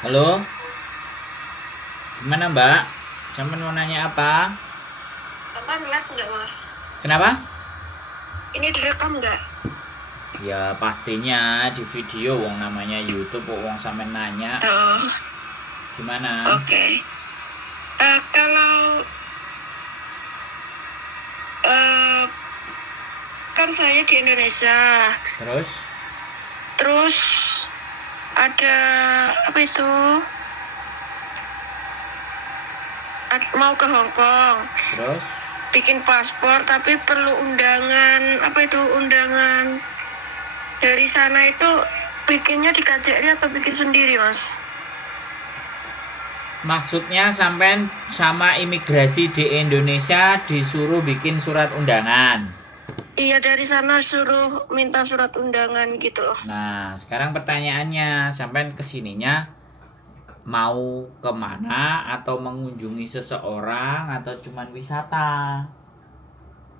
Halo, gimana Mbak? Cuman mau nanya apa? Bapak ngeliat nggak, Mas? Kenapa? Ini direkam nggak? Ya pastinya di video wong namanya YouTube kok wong sampe nanya. Oh, Gimana? oke. Kalau eh, kan saya di Indonesia, Terus? terus ada apa itu? Mau ke Hong Kong, Terus? bikin paspor, tapi perlu undangan. Apa itu undangan dari sana itu? Bikinnya di KJRI atau bikin sendiri, Mas? Maksudnya sampean sama imigrasi di Indonesia disuruh bikin surat undangan. Iya, dari sana suruh minta surat undangan gitu loh. Nah, sekarang pertanyaannya, sampean kesininya mau kemana atau mengunjungi seseorang atau cuman wisata?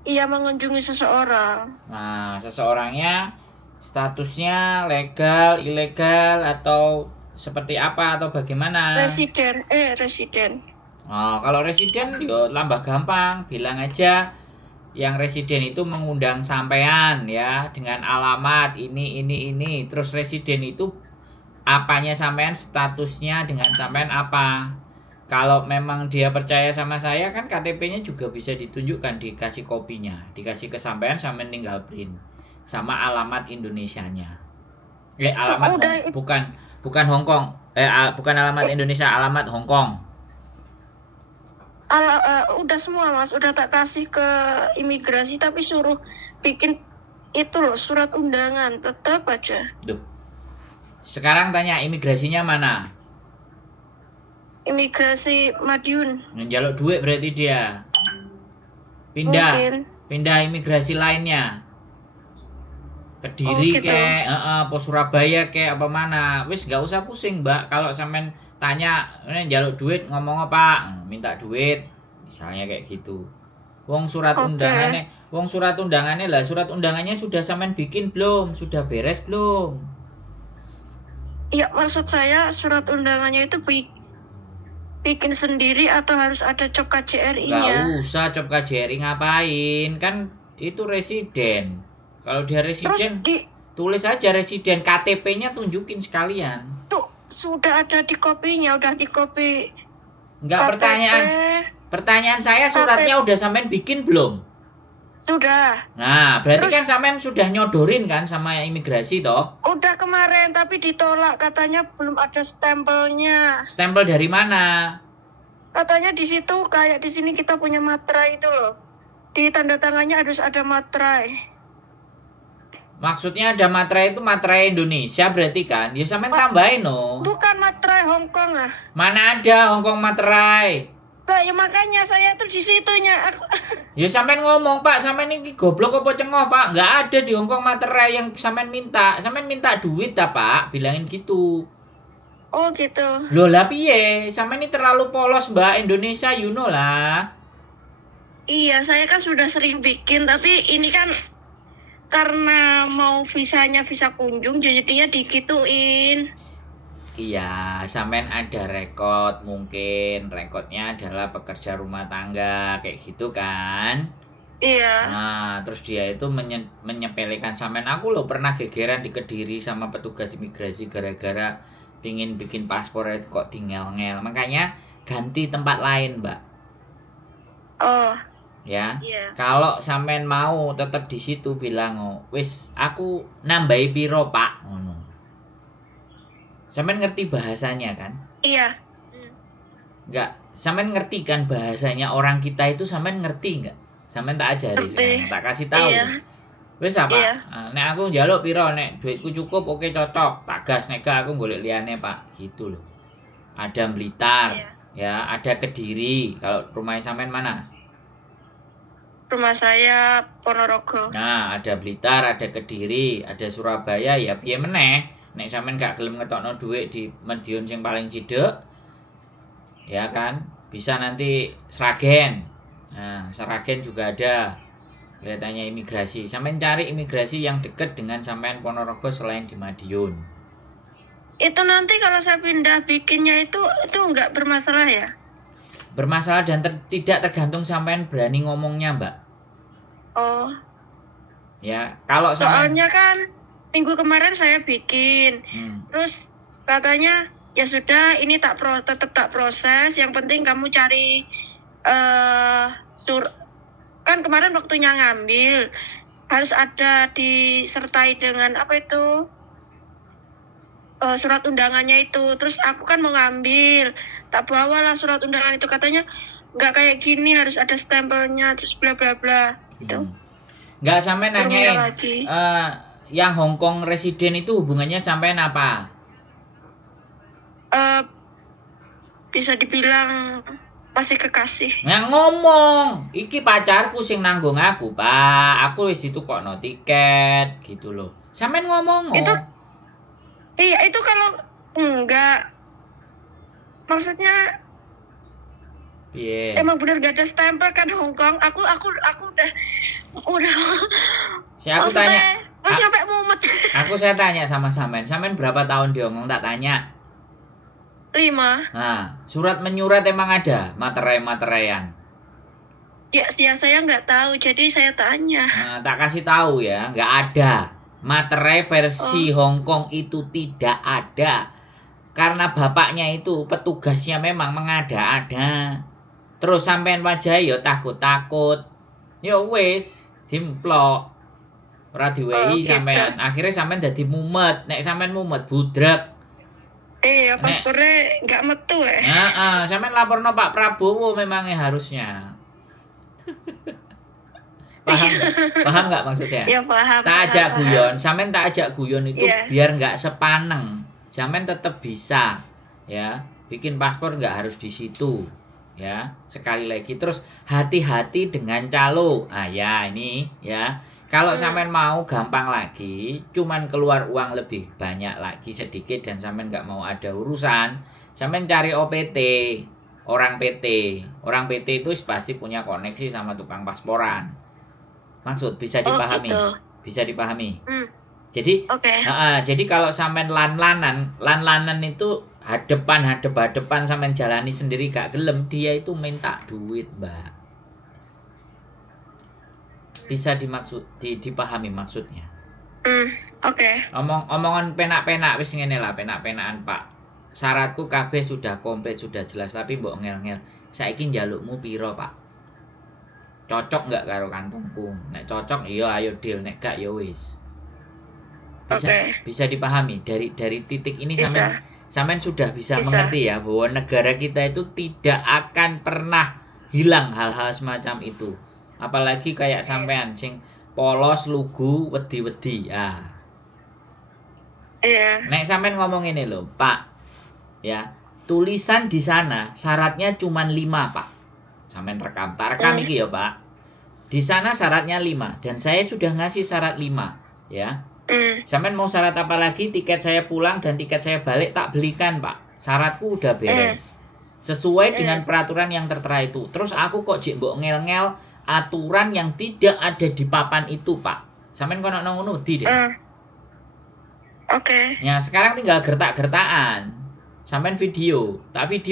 Iya, mengunjungi seseorang. Nah, seseorangnya statusnya legal, ilegal, atau seperti apa atau bagaimana? Residen. Oh, kalau residen yo tambah gampang, bilang aja yang residen itu mengundang sampean ya dengan alamat ini. Terus residen itu apanya sampean, statusnya dengan sampean apa? Kalau memang dia percaya sama saya kan KTP-nya juga bisa ditunjukkan, dikasih kopinya, dikasih ke sampean sampean tinggal print sama alamat Indonesianya. Alamat Udah bukan Hong Kong. Bukan alamat Indonesia, alamat Hong Kong. udah semua, Mas, udah tak kasih ke imigrasi, tapi suruh bikin itu loh surat undangan, tetap aja. Duh. Sekarang tanya imigrasinya mana? Imigrasi Madiun. Njaluk duit berarti dia. Pindah. Mungkin. Pindah imigrasi lainnya. Kediri gitu. po Surabaya kayak apa mana. Wis gak usah pusing, Mbak. Kalau sampean tanya, njaluk duit ngomong apa? Minta duit. Misalnya kayak gitu. Wong surat undangannya lah, surat undangannya sudah sampean bikin belum? Sudah beres belum? Iya, maksud saya surat undangannya itu bikin sendiri atau harus ada cop KJRI-nya? Gak usah cop KJRI ngapain? Kan itu residen. Kalau dia residen, tulis aja residen, KTP-nya tunjukin sekalian. Tuh, sudah ada di kopinya, udah di kopi. Enggak, pertanyaan saya, suratnya udah sampean bikin belum? Sudah. Nah, berarti kan sampean sudah nyodorin kan sama imigrasi toh? Udah kemarin, tapi ditolak, katanya belum ada stempelnya. Stempel dari mana? Katanya di situ kayak di sini kita punya materai itu loh. Di tanda tangannya harus ada materai. Maksudnya ada materai itu materai Indonesia berarti kan? Ya sampean tambahin no. Bukan materai Hong Kong ah. Mana ada Hong Kong materai? Ya makanya saya tuh di situnya. Ya sampean ngomong, Pak, sampean ini goblok apa cengoh, Pak? Nggak ada di Hong Kong materai yang sampean minta. Sampean minta duit dah, Pak. Bilangin gitu. Oh gitu. Loh lah piye? Sampean ini terlalu polos, Mbak. Indonesia you know lah. Iya, saya kan sudah sering bikin, tapi ini kan karena mau visanya visa kunjung, jadinya dikituin. Iya, sampean ada rekod mungkin. Rekodnya adalah pekerja rumah tangga, kayak gitu kan? Iya. Nah, terus dia itu menyepelekan sampean. Aku loh pernah gegeran di Kediri sama petugas imigrasi gara-gara pingin bikin paspor itu kok tinggal-ngel. Makanya ganti tempat lain, Mbak. Oh. Ya. Iya. Kalau sampean mau tetap di situ bilang, "Oh, wis aku nambahi piro, Pak?" ngono. Sampean ngerti bahasanya kan? Iya. Enggak, sampean ngerti kan bahasanya orang kita itu, sampean ngerti enggak? Sampean tak ajari sekarang, tak kasih tahu. Iya. Wis apa? Iya. Nek aku njaluk piro, nek duitku cukup oke cocok, tak gas, nek gak aku golek liyane, Pak. Gitu loh. Ada Blitar, ya, ada Kediri. Kalau rumahnya sampean mana? Rumah saya Ponorogo. Nah, ada Blitar, ada Kediri, ada Surabaya, ya piye meneh? Nek sampean gak gelem ngetokno duit di Madiun sing paling cidek, ya kan? Bisa nanti Sragen. Nah, Sragen juga ada. Kelihatannya imigrasi. Sampean cari imigrasi yang dekat dengan sampean Ponorogo selain di Madiun. Itu nanti kalau saya pindah bikinnya itu nggak bermasalah ya? Bermasalah dan tidak tergantung sampean berani ngomongnya, Mbak. Oh, Ya, kalau sampean soalnya kan minggu kemarin saya bikin, terus katanya ya sudah ini tetap tak proses, yang penting kamu cari kan kemarin waktunya ngambil harus ada disertai dengan apa itu surat undangannya itu. Terus aku kan mau ngambil, tak bawalah surat undangan itu, katanya nggak kayak gini, harus ada stempelnya, terus bla bla bla gitu. Nggak sampai nanyain lagi. yang Hong Kong residen itu hubungannya sampean apa? Bisa dibilang masih kekasih. Yang ngomong, iki pacarku sing nanggung aku, Pak. Aku wis ditukokno tiket gitu loh. Sampean ngomong. Itu iya, itu kalau enggak, maksudnya emang bener gak ada stempel kan Hong Kong. Aku udah aku tanya, masih sampai mumet. Saya tanya sama sampean berapa tahun di Hong Kong, tak tanya. 5. Nah, surat menyurat emang ada, materai-materaian. Ya saya nggak tahu, jadi saya tanya. Nah, tak kasih tahu ya, nggak ada. Materai versi Hong Kong itu tidak ada. Karena bapaknya itu petugasnya memang mengada-ada. Terus sampean wajah yo takut-takut. Yo wis, dimplok. Ora diwehi sampean. Akhirnya sampean dadi mumet. Nek sampean mumet budrek. Paspornya nggak metu sampean laporno Pak Prabowo memangnya harusnya. Paham nggak maksud saya? Ya paham. Tak ajak guyon, sampean tak ajak guyon itu biar nggak sepaneng. Sampean tetap bisa, ya, bikin paspor nggak harus di situ, ya. Sekali lagi, terus hati-hati dengan calo. Ya ini, ya. Kalau sampean mau gampang lagi, cuman keluar uang lebih banyak lagi sedikit dan sampean nggak mau ada urusan, sampean cari OPT, orang PT. Orang PT itu pasti punya koneksi sama tukang pasporan. Maksud bisa dipahami? Gitu. Bisa dipahami. Jadi, jadi kalau sampean lan-lanan itu hadep-hadep sampean jalani sendiri gak gelem, dia itu minta duit, Mbak. Bisa dipahami maksudnya. Omongan penak-penak wis ngene lah, penak-penakan, Pak. Syaratku kabeh sudah komplit, sudah jelas, tapi mbok ngel-ngel. Saiki njalukmu piro, Pak? Cocok nggak karo kantongku? Nek cocok iya ayo deal, nek gak ya wis. Bisa dipahami dari titik ini sampean sudah bisa mengerti ya bahwa negara kita itu tidak akan pernah hilang hal-hal semacam itu. Apalagi kayak sampean sing polos, lugu, wedi-wedi. Nek sampean ngomong ini loh, Pak. Ya, tulisan di sana syaratnya cuma 5, Pak. Sampean rekam. Tak rekam iki ya, Pak. Di sana syaratnya 5 dan saya sudah ngasih syarat 5, ya. Sampean mau syarat apa lagi? Tiket saya pulang dan tiket saya balik tak belikan, Pak. Syaratku udah beres. Sesuai dengan peraturan yang tertera itu. Terus aku kok jek mbok ngel-ngel aturan yang tidak ada di papan itu, Pak. Sampean kono ngono wedi deh. Ya, sekarang tinggal gertak-gertakan. Sampean video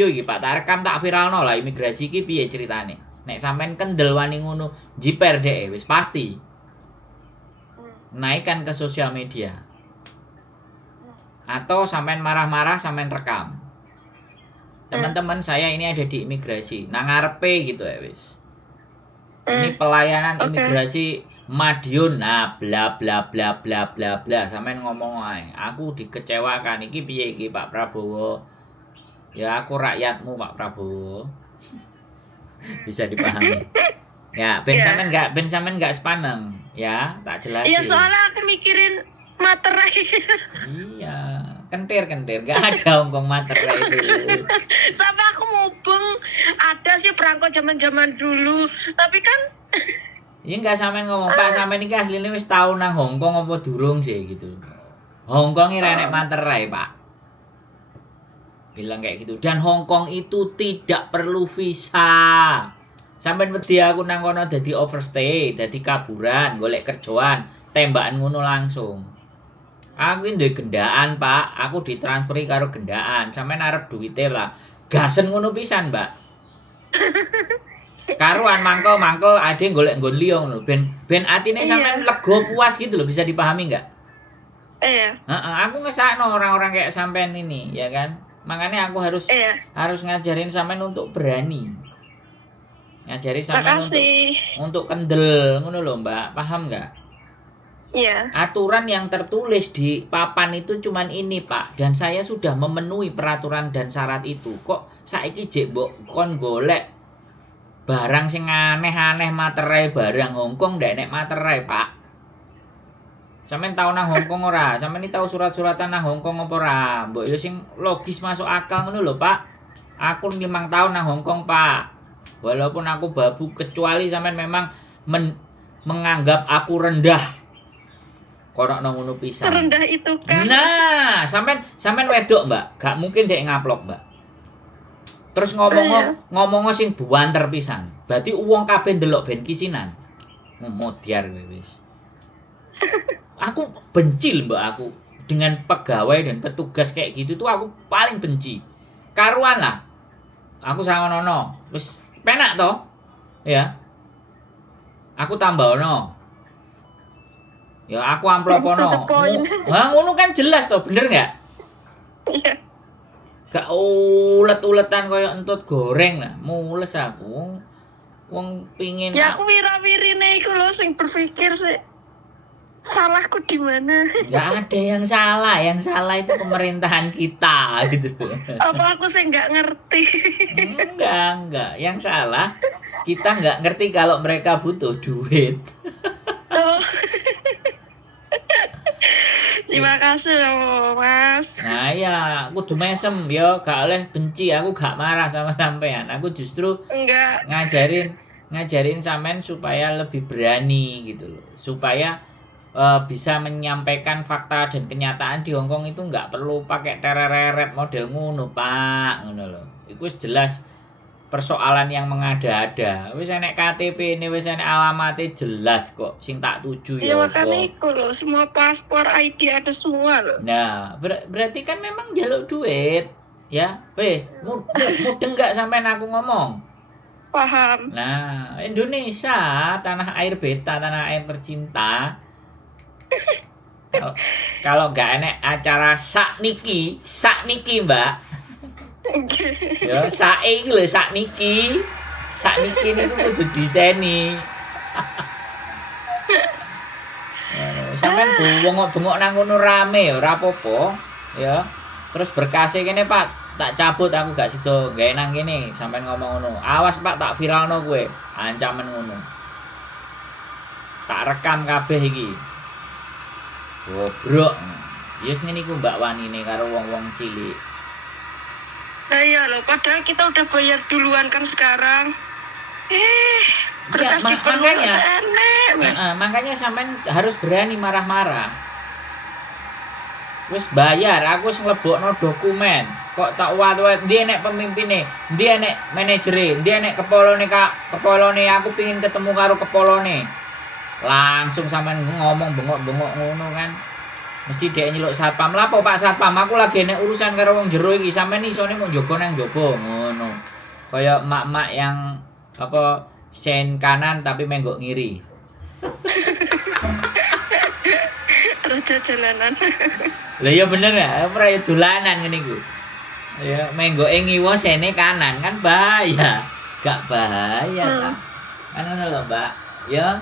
iki, Pak. Tak rekam tak viralno lah imigrasi iki piye ceritane. Nek sampean kendel wani ngono, jiper deh wis pasti. Naikkan ke sosial media. Atau sampean marah-marah sampean rekam. Teman-teman saya ini ada di imigrasi, nang ngarepe gitu ya wis. Ini pelayanan imigrasi Madiun, nah bla bla bla bla bla bla, sampean ngomong ae. Aku dikecewakan, iki piye iki Pak Prabowo? Ya aku rakyatmu Pak Prabowo. Bisa dipahami. Ya, ben sampean enggak sepaneng, ya, tak jelasin. Iya, soalnya aku mikirin materai. Iya, kentir enggak ada Hongkong materai itu. Sampai aku mubeng, ada sih perangko zaman-zaman dulu, tapi kan iya enggak sampean ngomong, Pak, sampean iki asline wis tau nang Hongkong apa durung sih gitu. Hongkong iki renek materai, Pak. Bilang kayak gitu. Dan Hongkong itu tidak perlu visa. Sampai wedi aku nang kono dadi overstay, dadi kaburan, golek kerjaan, tembakan ngono langsung. Aku iki duwe gendaan, Pak. Aku ditransferi karo gendaan. Sampeyan arep duwite lah. Gasen ngono pisan, Mbak. Karuan mangkel ade golek nggon liya ngono. Ben atine sampean lega puas gitu loh, bisa dipahami enggak? Iya. Aku ngesakno orang-orang kayak sampean ini, ya kan? Makanya aku harus ngajarin sampean untuk berani. Ngajari sampean untuk kendel ngono lho, Mbak. Paham enggak? Iya. Aturan yang tertulis di papan itu cuman ini, Pak. Dan saya sudah memenuhi peraturan dan syarat itu. Kok saiki jek mbok kon golek barang sing aneh-aneh materai barang Hongkong ndak enek materai, Pak. Sampeyan tau nang Hongkong ora? Sampeyan iki tau surat-suratan nang Hongkong apa ora? Mbok yo sing logis masuk akal ngono lho, Pak. Aku 5 tahun nang Hongkong, Pak. Walaupun aku babu, kecuali sampeyan memang menganggap aku rendah. Kono nang ngono pisan. Serendah itu kan. Nah, sampean wedok, Mbak. Gak mungkin dek ngaplok, Mbak. Terus ngomong sing buanter pisan. Berarti uang kabeh ndelok ben kisinan. Modiar kowe wis. Aku benci lho, Mbak, aku dengan pegawai dan petugas kayak gitu tuh aku paling benci. Karuan lah. Aku sangono. Wis penak toh? Ya. Aku tambahono. Ya aku amplopono. Wah, ngono kan jelas toh, bener enggak? Iya. Gak ulet-uletan koyo entut goreng lah. Mules aku. Wong pingin. Ya aku wira-wirine iku lho sing berpikir sih. Salahku di mana? Enggak ada yang salah. Yang salah itu pemerintahan kita gitu. Apa aku sih nggak ngerti? Enggak. Yang salah kita nggak ngerti kalau mereka butuh duit. Oh. Terima kasih loh, Mas. Nah ya, kudu mesem yo, gak oleh benci, aku gak marah sama sampean. Aku justru Enggak. ngajarin sampean supaya lebih berani gitu loh. Supaya bisa menyampaikan fakta dan kenyataan di Hongkong itu nggak perlu pakai tereret model ngono, Pak, ngono loh. Iku wis jelas persoalan yang mengada-ada. Wis enek KTP ini, wis enek alamate jelas kok sing tak tuju ya. Ya Makanya iku loh, semua paspor, ID ada semua loh. Nah, berarti kan memang jaluk duit. Ya, wis, mudeng enggak sampean aku ngomong? Paham. Nah, Indonesia, tanah air beta, tanah air tercinta. Kalau enggak enek acara sakniki, Mbak. Ya, sae iki lho sakniki. Sakniki niku kudu diseni. Sampeyan bengok-bengok nang ngono rame ya ora apa-apa, ya. Terus berkase kene, Pak, tak cabut aku gak sida gawe nang kene sampeyan ngomong ngono. Awas, Pak, tak viralno kowe. Ancaman ngono. Tak rekam kabeh iki. Gobrok. Ya wis ngene iku Mbak Wanine karo wong-wong cilik. Nah iya loh, padahal kita udah bayar duluan kan sekarang. Berkas diperluas enek. Makanya sampean harus berani marah-marah. Wis bayar, aku wis nglebokno dokumen. Kok tak wat-wat ndi nek pemimpine, ndi nek manajere, ndi nek kepolone aku pengin ketemu karo kepolone. Langsung sampean ngomong bengok-bengok ngono kan. Mesti dhek nyeluk satpam. Lha apa Pak Satpam, aku lagi enek urusan karo wong jero iki. Sampeyan isone mau njogo nang njaba ngono. Kaya mak-mak yang apa sen kanan tapi menggok ngiri. Raja jalanan. Lah ya bener ya, ora dolanan ngene iku. Ya menggoke ngiwa sene kanan kan bahaya. Gak bahaya ta. Kan ngono lho, Mbak. Ya.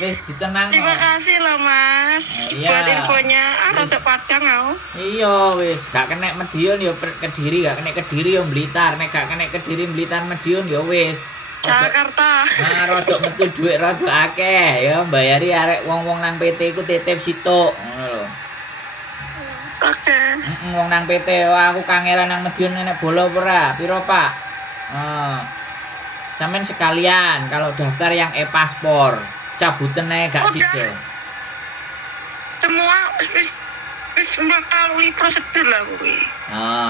Wis ditenang. Terima kasih loh, Mas. Buat infonya. Rada Padang aku. Iya wis, gak kena Medion ya Kediri, gak kena Kediri ya Blitar, nek gak kena Kediri Blitar Medion ya wis. Jakarta. Nah, rada metu dhuwit rada akeh ya, mbayari arek wong-wong nang PT iku titip situk, ngono lho. Oke. Wong nang PT aku kangelan nang Medion nek bola ora, piro, Pak? Sampeyan sekalian kalau daftar yang e-paspor, cabutan ae gak sida. Semua wis melalui prosedur lah kuwi.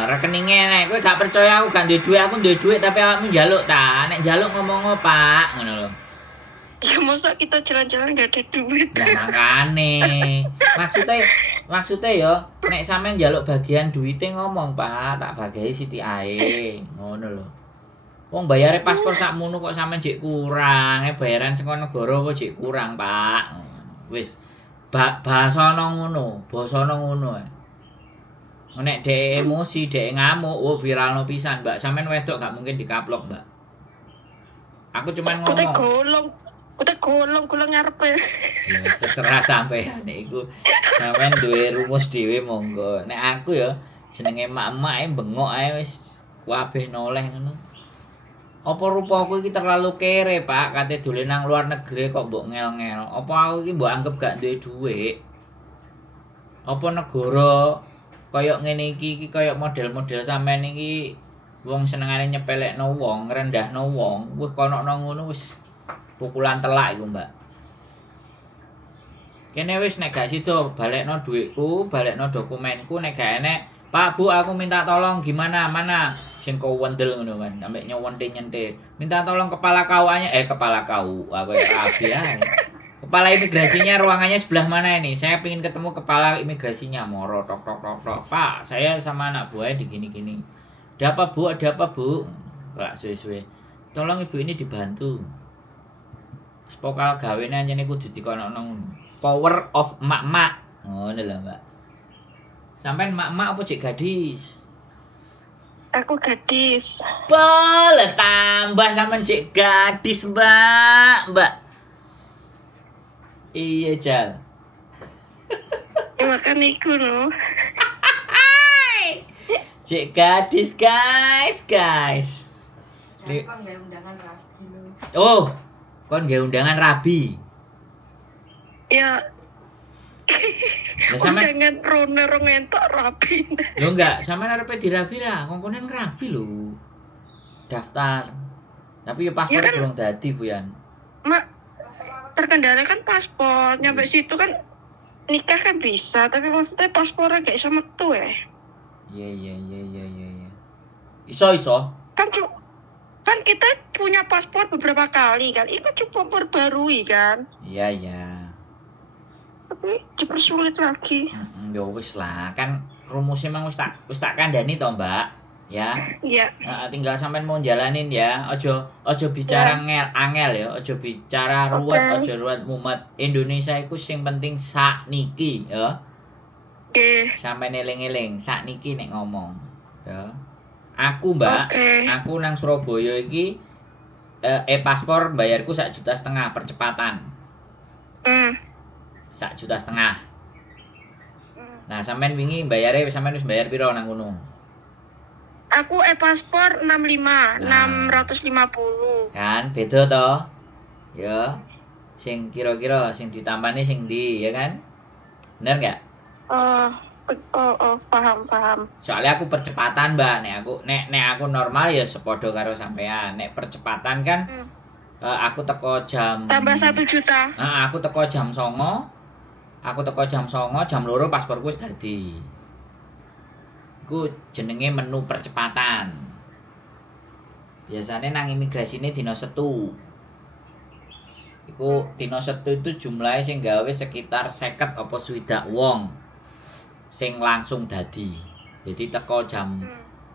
Rekeninge nek kowe gak percaya aku gak duwe duit, aku duwe duit tapi awakmu njaluk ta. Nek njaluk ngomong Pak, ngono lho. Ya masa kita jalan-jalan nggak ada duit. Lah makane. Maksudnya ya nek sampean njaluk bagian duite ngomong, Pak, tak bagi sithik ae. Ngono lho. Wong bayare paspor sakmono kok sampean jek kurang, bayaran saka negara kok jek kurang, Pak. Wis basono ngono, basono ngono ae. Nek dhek emosi, dhek ngamuk, oh viralno pisan, Mbak. Sampean wedok gak mungkin dikaplok, Mbak. Aku cuman ngomong. Kute golong ngarepe. Ya terserah sampean iku. Sampean duwe rumus dhewe monggo. Nek aku ya jenenge emak-emak ae bengok ae wis kabeh noleh ngono. Apa rupaku iki terlalu kere, Pak? Kate dolen nang luar negeri kok mbok ngel-ngel. Apa aku iki mbok anggap gak duwe dhuwit? Apa negara kaya ngene iki kaya model-model sampean iki wong senengane nyepelekno wong, ngrendahno wong, wis kono ngono wis pukulan telak iku, Mbak. Kene wis nek gak sida balekno dhuwitku, balekno dokumenku, nek gak enek, Pak Bu aku minta tolong gimana mana sing kau wendel ngono kan, sampe nyewente-nyente. Minta tolong kepala KUA-nya kepala KUA kowe rabi ae. Kepala imigrasinya ruangannya sebelah mana ini? Saya ingin ketemu kepala imigrasinya. Moro tok. Pak, saya sama anak buahnya di gini-gini. Ada apa Bu? Kelak suwe-suwe. Tolong ibu ini dibantu. Spokal gawene anjene kudu dikono-kono. Power of mak-mak. Ngono lho, Mbak. Sampeyan mak-mak apa cek gadis? Aku gadis. Boleh tambah sampean cek gadis, Mbak. Iya, Jal. Ya makan iku no. Cek gadis, guys. Kon gak undangan rabi lho. Oh, kon gak undangan rabi. Ya Lah sampean undangan roner ngentok rapi. lho enggak, sampean arepe dirabi lah, kongkonen rabi lho. Daftar. Tapi ya paspor Ya kan- belum dadi, Bu Yan. Mak, terkendala kan paspor. Nyampe situ kan nikah kan bisa, tapi maksudnya paspornya gak bisa metu ya. Iya. Iso. Kan kita punya paspor beberapa kali kan. Itu cuma perbarui kan. Iya. Tapi dipersulit lagi. Ya wis lah, kan rumusnya emang wis tak kandhani to, Mbak. Ya. Iya. Tinggal sampean mau jalanin ya. Ojo bicara angel ya, ojo bicara ruwet, Oke. ojo ruwet mumet. Indonesia iku sing penting sakniki ya. Oke. Sampai eling-eling sakniki nek ngomong. Ya. Aku, Mbak, Oke. aku nang Surabaya iki paspor bayarku 1,5 juta percepatan. 1,5 juta. Nah, sampean wingi bayare sampean wis bayar piro nang kono? Aku paspor 65, 650. Kan beda to? Ya. Sing kira-kira sing ditampani sing ndi, ya kan? Bener enggak? Paham. Soalnya aku percepatan, Mbak. Nek aku normal ya sepodo karo sampean. Nek percepatan kan aku teko jam Tambah 1 juta. aku teko jam 09.00. Jam 2 pasporku wis dadi. Iku jenenge menu percepatan. Biasanya nang imigrasi ini dino setu. Iku dino setu itu jumlahnya sing gawe sekitar 50 apa 60 wong sing langsung dadi. Jadi teko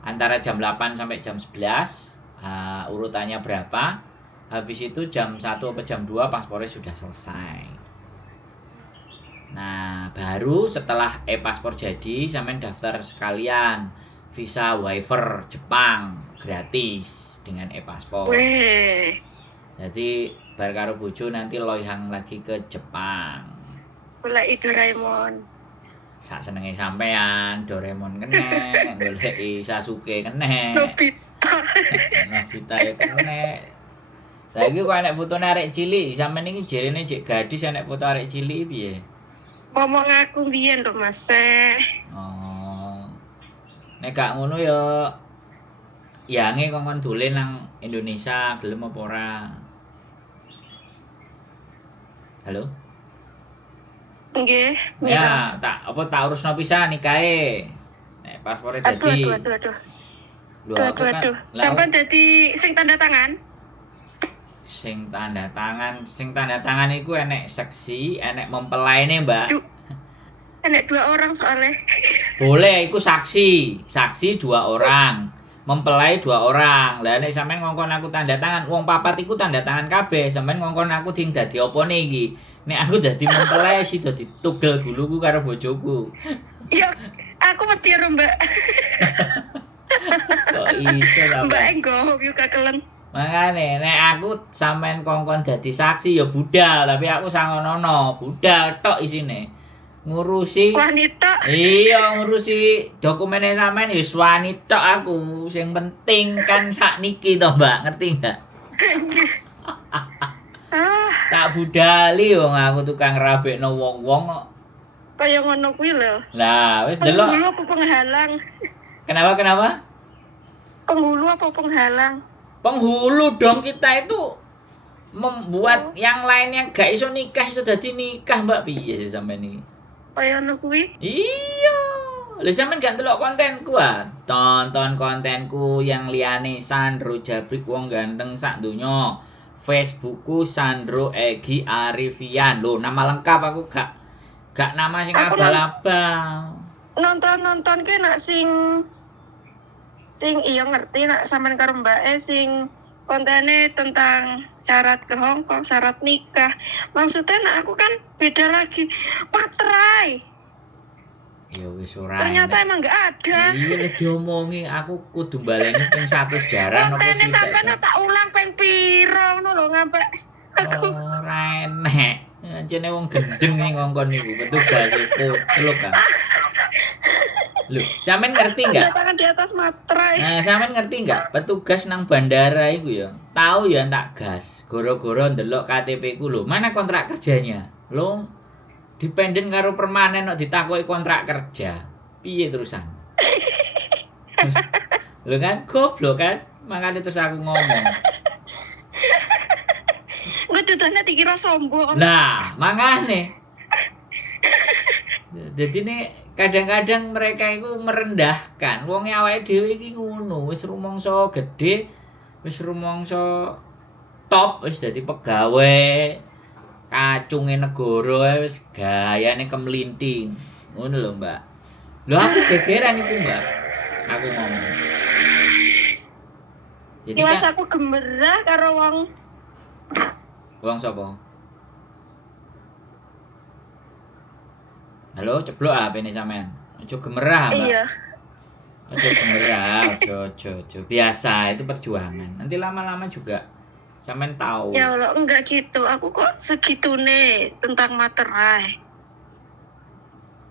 antara jam 8 sampai jam 11 urutannya berapa. Habis itu jam 1 atau jam 2 paspornya sudah selesai. Nah, baru setelah paspor jadi, sampean daftar sekalian visa waiver Jepang gratis dengan paspor. Weh. Jadi bar karo bojo nanti loihang lagi ke Jepang. Golek Doraemon. Sak senenge sampean, Doraemon kene, goleki Sasuke kene. Nobita ya kene. Lagi kok anek fotone arek cilik, sampean iki jerene cek gadis anek foto arek cilik piye? Ngomong aku biyen lho Mas. Oh. Nek gak ngono ya yange kongkon dolen nang Indonesia gelem apa ora? Halo? Nggih. Ya, tak urusno pisan nikahe. Nek paspore dadi. Aduh. Lho, aku kan Sampai jadi sing tanda tangan? Sing tanda tangan iku enek seksi, enek mempelaine, Mbak. Duh, enek 2 orang soalnya. Boleh, iku saksi 2 orang. Mempelai 2 orang. Lah nek sampean ngongkon aku tanda tangan, wong papat iku tanda tangan kabeh. Sampean ngongkon aku ding dadi opone iki? Nek aku dadi mempelai sih dadi tugel guluku karo bojoku. Ya, aku wedi karo Mbak. Kok iso ta, Mbak Mbak? enggo yo kakelen. Makane nek aku sampean kongkon dadi saksi ya budal, tapi aku sangonono, budal tok isine. Ngurusi Wanita. iya ngurusi dokumennya sampean ya wis wani tok aku. Sing penting kan sakniki to, Mbak, ngerti enggak? Ah, Tak budali wong aku tukang rabekno wong-wong kok. kaya ngono kuwi lho. Lah, wis Penghulu delok. apa penghalang? Kenapa? Penghulu apa penghalang? Penghulu dong, kita itu membuat yang lainnya gak iso nikah iso dadi nikah, Mbak. Piye sih sampean iki? Kaya ngono kuwi. Iya. Lha sampean gak ndelok kontenku ah. Tonton kontenku yang liyane Sandro Jabrik wong ganteng sak donya. Facebookku Sandro Egi Arifian. Loh, nama lengkap aku gak nama sing Aku abal-abal. Nonton ki nak sing iya ngerti nak sampean karo mbake sing kontennya tentang syarat ke Hongkong, syarat nikah. Maksudnya nak aku kan beda lagi. Materai. Ya wis ora. Ternyata emang nggak ada. Iya lek diomongi aku kudu baleni ping 100 jaran apa Kontennya sih? sampean tak ulang ping piro ngono lho ngambek. Aku Ora enek. Jene wong gendeng ning ngongkon niku, petugas iku celuk kan. Lho, sampean ngerti enggak? tangan di atas materai. Nah, sampean ngerti enggak? Petugas nang bandara iku ya. Tahu ya tak gas. Goro-goro ndelok KTP ku lho. Mana kontrak kerjanya? Lho, dependen karo permanen kok ditakoki kontrak kerja. Piye terusan? Lho kan goblok kan? Makanya terus aku ngomong. Gue duduknya dikira sombong. Lah, mangane. Jadi nih kadang-kadang mereka itu merendahkan. Wong awake dhewe iki ngono, wis rumangsa gedhe, wis rumangsa top, wis dadi pegawai kacunge negara wis gayane kemlinting. Ngono lho, Mbak. Lho aku gegeran iku, Mbak. Aku ngomong. Jadi Iwas kan aku gemerah karo wong sapa? Halo, ceblok HP-ne sampean. Aja gemerah, Mbak. Iya. Aja gemerah, aja. Biasa, itu perjuangan. Nanti lama-lama juga sampean tahu. Ya Allah, enggak gitu. Aku kok segitune tentang materai.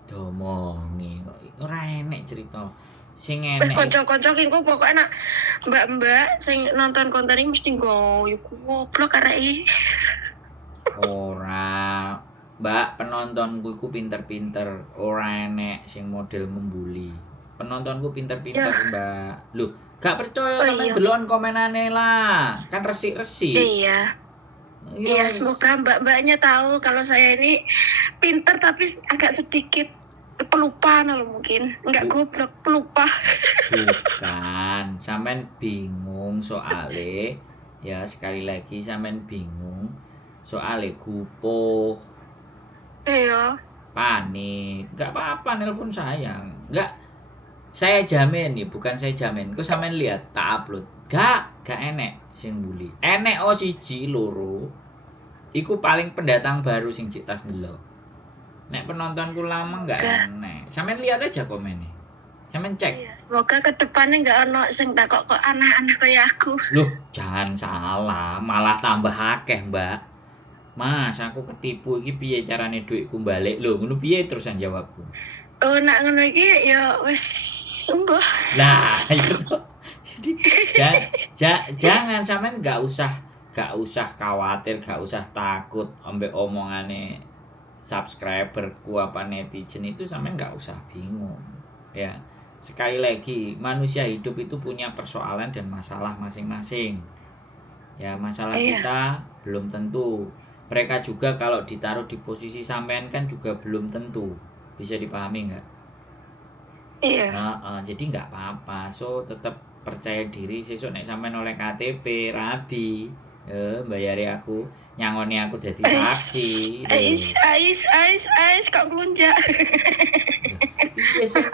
Domongi kok ora enek cerita. Sing Wis enek. kanca-kancaku kok pokoknya nak mbak-mbak sing nonton konten ini mesti nggo yo goblok arek. Ora. Mbak, penontonku iku pinter-pinter, ora enek sing model membuli. Penontonku pinter-pinter, Ya. Mbak. Loh, gak percaya Oh, sampean iya. delon komenane lah. Kan resik-resik. Iya. Iya, semoga mbak-mbaknya tahu kalau saya ini pinter tapi agak sedikit pelupa loh mungkin. Enggak goblok, pelupa. Bukan, sampean bingung soale ya sekali lagi sampean bingung soale gupuh, Iya. panik. Enggak apa-apa nelpon saya. Enggak, saya jamin nih, bukan saya jamin. Kok sampean lihat tak upload. Gak enek sing bully. Enek siji loro. Iku paling pendatang baru sing cik tas ndelok. Nek penontonku lama enggak enek. Sampean lihat aja komennya. Sampean cek. Iya, semoga kedepannya nggak ono sing takok kok aneh-aneh kayak aku. Loh, jangan salah, malah tambah akeh, Mbak. Mas, aku ketipu iki piye carane dhuwitku balik? Lho, ngono piye terusan jawabku? Oh, nak ngono iki ya wis sembuh. Lah, itu. Jadi jangan sampean gak usah khawatir, gak usah takut ambek omongane subscriberku apa netizen itu sampean gak usah bingung. Ya, sekali lagi manusia hidup itu punya persoalan dan masalah masing-masing. Ya, masalah Iya. kita belum tentu. Mereka juga kalau ditaruh di posisi sampean kan juga belum tentu. Bisa dipahami nggak? Iya. Jadi nggak apa-apa. So tetap percaya diri. Sesuk nek sampean oleh KTP rabi, Bayari aku, nyangoni aku jadi saksi. Ais kok ngelunjak. Iya sih.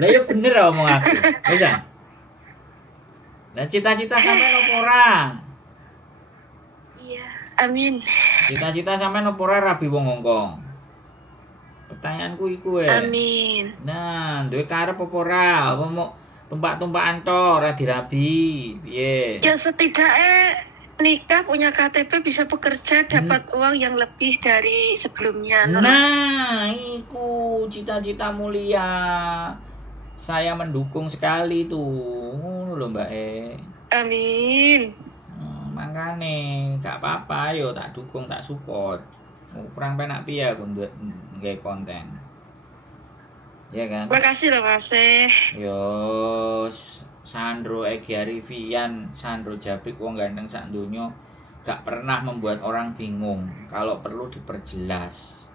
Lah ya bener omong aku. Bisa. Lah cita-cita sampean opo ora? Iya, amin. Cita-cita sampean opo ora rabi wong Hongkong? Pertanyaanku iku Amin. Nah, duwe karep opo ora? Apa mau tumpak-tumpakan tok ora dirabi? Piye? Ya setidaknya nikah punya KTP bisa bekerja dapat uang yang lebih dari sebelumnya. Nah, iku cita-cita mulia. Saya mendukung sekali tuh. Ngono lho, Mbak Amin. Makane gak apa-apa yo tak dukung, tak support. Kurang penak piye aku nggawe konten. Ya kan? Makasih loh Mas. Yo Sandro Egy Arifian, Sandro Jabrik wong ganteng sak donya gak pernah membuat orang bingung. Kalau perlu diperjelas.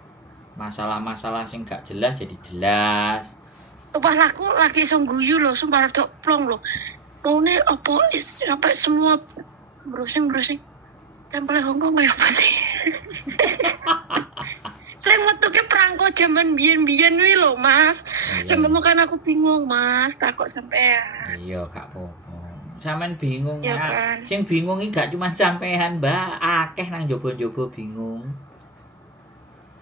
Masalah-masalah sing gak jelas jadi jelas. Wah aku lagi iso guyu loh, sumpah rada plong loh. Maune apa sampai semua browsing stempel Hongkong kayak apa sih? Saya metuke perangko zaman biyen-biyen kuwi lho, Mas. Sampai makan aku bingung, Mas. Takut sampean. Iya, gak apa-apa. Sampean bingung Ya ya. kan? Sing bingung iki gak cuma sampean, Mbak. Akeh nang jaba-jaba bingung.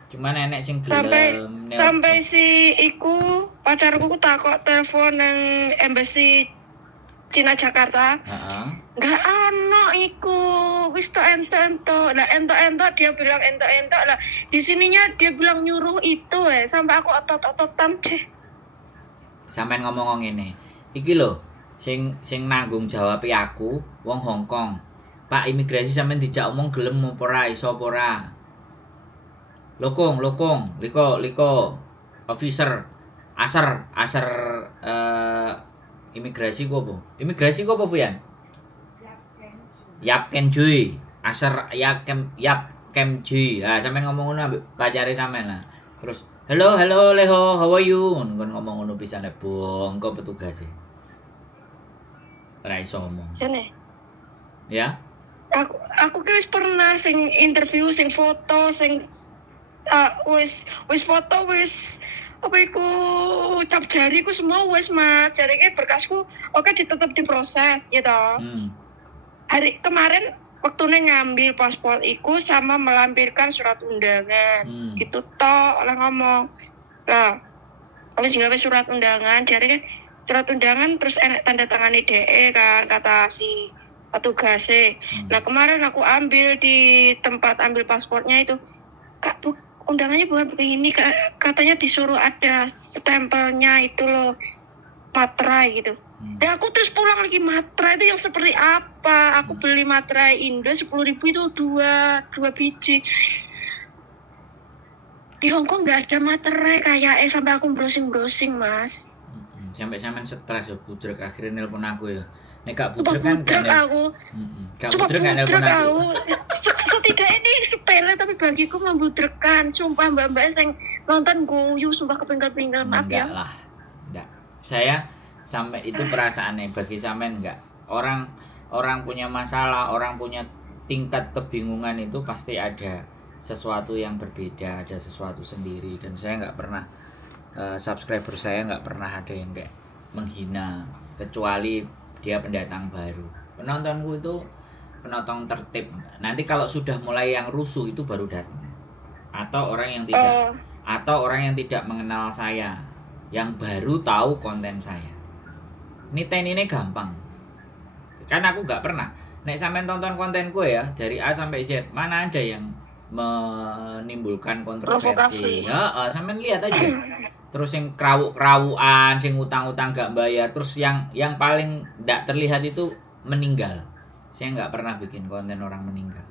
Cuman enek sing gelem. Sampai si iku pacarku takut telepon nang embassy Cina Jakarta. Heeh. Enggak ono iku. Wis tok ento-ento. Lah ento-ento dia bilang ento-ento. Lah di sininya dia bilang nyuruh itu sampai aku otot-ototan deh. Sampean ngomong ngene. Iki lho sing nanggung jawab aku wong Hongkong. Pak imigrasi sampean dijak omong gelem apa ora iso apa ora? Lokong, liko officer asar imigrasi ku apa? Imigrasi ku apa Fuyan? Yap ken Jui. Asar yap kem Jui. Ah sampean ngomong ngono ambek pacare sampean lah. Terus hello Leho, how are you? Ngono ngomong ngono pisane bongko petugas e. Ora iso ngomong. Jane. Ya. Aku ki wis pernah sing interview, sing foto, sing wis foto wis apa iku cap jariku semua wis Mas. Jarine berkasku oke tetep diproses gitu. Hari kemarin waktunya ngambil paspor iku sama melampirkan surat undangan. Gitu tok lah ngomong. Lah wis gawe surat undangan, jarine surat undangan terus enek tanda tangane DE kan kata si petugasnya. Nah kemarin aku ambil di tempat ambil paspornya itu, Kak undangannya bukan begini, katanya disuruh ada stempelnya itu loh, materai gitu. Dan aku terus pulang lagi, materai itu yang seperti apa? Aku beli materai Indo 10.000 itu dua biji. Di Hongkong nggak ada materai kayak sampai aku browsing Mas. Sampai sampean stres ya budrek akhirnya nelpon aku ya. Nek gak budrek kan aku. Gak budrek kan nelpon aku. Setidaknya ini sepele tapi bagiku membudrekkan. Sumpah mbak-mbak yang nonton guyu sumpah kepinggal-pinggal, maaf ya. Enggak lah. Enggak. Saya sampai itu perasaannya bagi sampean enggak. Orang punya masalah, orang punya tingkat kebingungan itu pasti ada sesuatu yang berbeda, ada sesuatu sendiri, dan saya nggak pernah subscriber saya nggak pernah ada yang kayak menghina, kecuali dia pendatang baru. Penontonku itu penonton tertib. Nanti kalau sudah mulai yang rusuh itu baru datang, atau orang yang tidak mengenal saya, yang baru tahu konten saya. Ini tekniknya gampang, kan aku nggak pernah. Nek sampean tonton kontenku ya dari A sampai Z, mana ada yang menimbulkan kontroversi. Ya, sampean lihat aja. Terus yang kerawuan, yang utang-utang gak bayar, terus yang paling nggak terlihat itu meninggal. Saya nggak pernah bikin konten orang meninggal.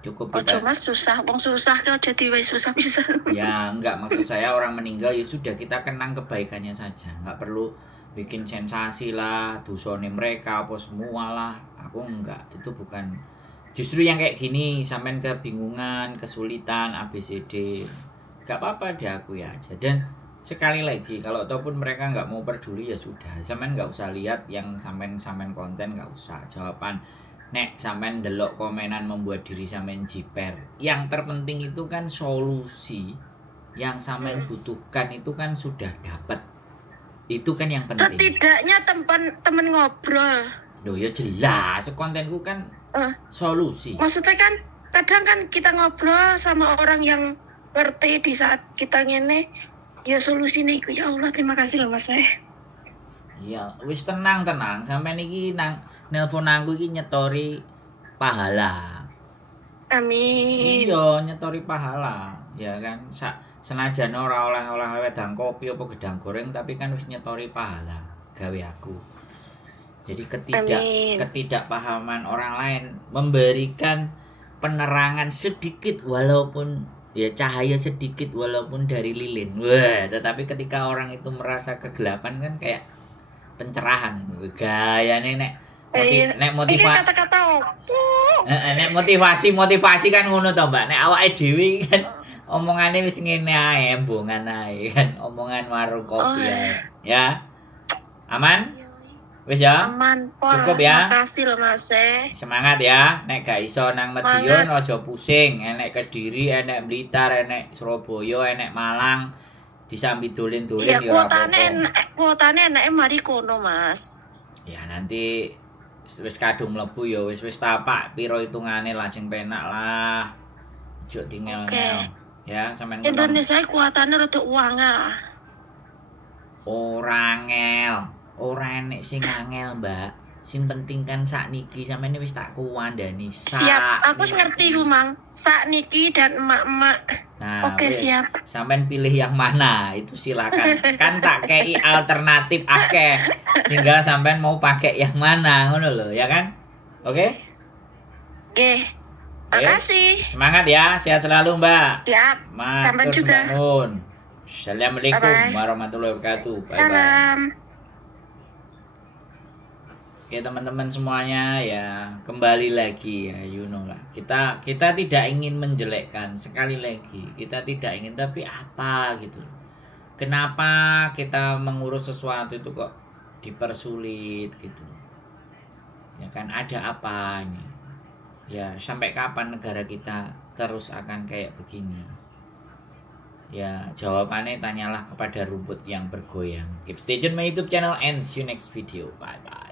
Cukup kita. Mas susah, bang susah kau jadi susah bisa. Ya enggak, maksud saya orang meninggal ya sudah, kita kenang kebaikannya saja. Nggak perlu bikin sensasi lah, dosone mereka apa semua lah. Aku enggak, itu bukan. Justru yang kayak gini sampean kebingungan, kesulitan, ABCD, gak apa-apa diakui aja. Dan sekali lagi, kalau ataupun mereka nggak mau peduli ya sudah, sampean nggak usah lihat yang sampean konten, nggak usah jawaban nek sampean delok komenan membuat diri sampean jiper. Yang terpenting itu kan solusi yang sampean butuhkan itu kan sudah dapat. Itu kan yang penting. Setidaknya temen ngobrol. Loh ya jelas, kontenku kan solusi. Maksudnya kan kadang kan kita ngobrol sama orang yang ngerti di saat kita ngene, ya solusinya iku ya Allah, terima kasih loh Mas. Ya wis tenang sampean iki nang nelpon aku iki nyetori pahala. Amin. Iya, nyetori pahala, ya kan. Senajan ora oleh wedang kopi apa gedang goreng tapi kan wis nyetori pahala gawe aku. Jadi ketidakpahaman orang lain memberikan penerangan sedikit walaupun ya cahaya sedikit walaupun dari lilin. Wah, tetapi ketika orang itu merasa kegelapan kan kayak pencerahan. Gayane nek motivasi kata-kata opo? Nek motivasi kan ngono to, Mbak. Nek awake dhewe kan omongane wis ngene ae, embungan ae kan, omongan warung kopi ae. Ya. Aman? Wis ya? Aman. Cukup ya? Makasih loh Mas. Semangat ya. Nek gak iso nang Madiun aja pusing. Enek Kediri, enek Blitar, enek Surabaya, enek Malang. Disambi dolen-dolen ya apa-apa. Kuotane enake mari kono, Mas. Ya nanti wis kadung mlebu ya wis tapak piro hitungane lah sing penak lah. Ojo tinggal-ngel. Ya, sampean Indonesia kuotane rada uangel. Ora enek sing angel, Mbak. Sing penting kan sakniki sampeyan wis tak kuwandani. Siap, aku ngerti ku, Mang. Sakniki dan emak-emak. Nah, oke, siap. Sampeyan pilih yang mana? Itu silakan. Kan tak kei alternatif akeh. Tinggal sampeyan mau pakai yang mana, ngono lho, ya kan? Oke? Oke. Makasih. Semangat ya, sehat selalu, Mbak. Siap. Sampai juga. Assalamualaikum warahmatullahi wabarakatuh. Bye bye. Salam. Oke teman-teman semuanya ya kembali lagi ya you know lah kita tidak ingin menjelekkan sekali lagi kita tidak ingin tapi apa gitu kenapa kita mengurus sesuatu itu kok dipersulit gitu ya kan ada apa ini ya sampai kapan negara kita terus akan kayak begini ya jawabannya tanyalah kepada rumput yang bergoyang keep stay tune my YouTube channel and see you next video bye bye.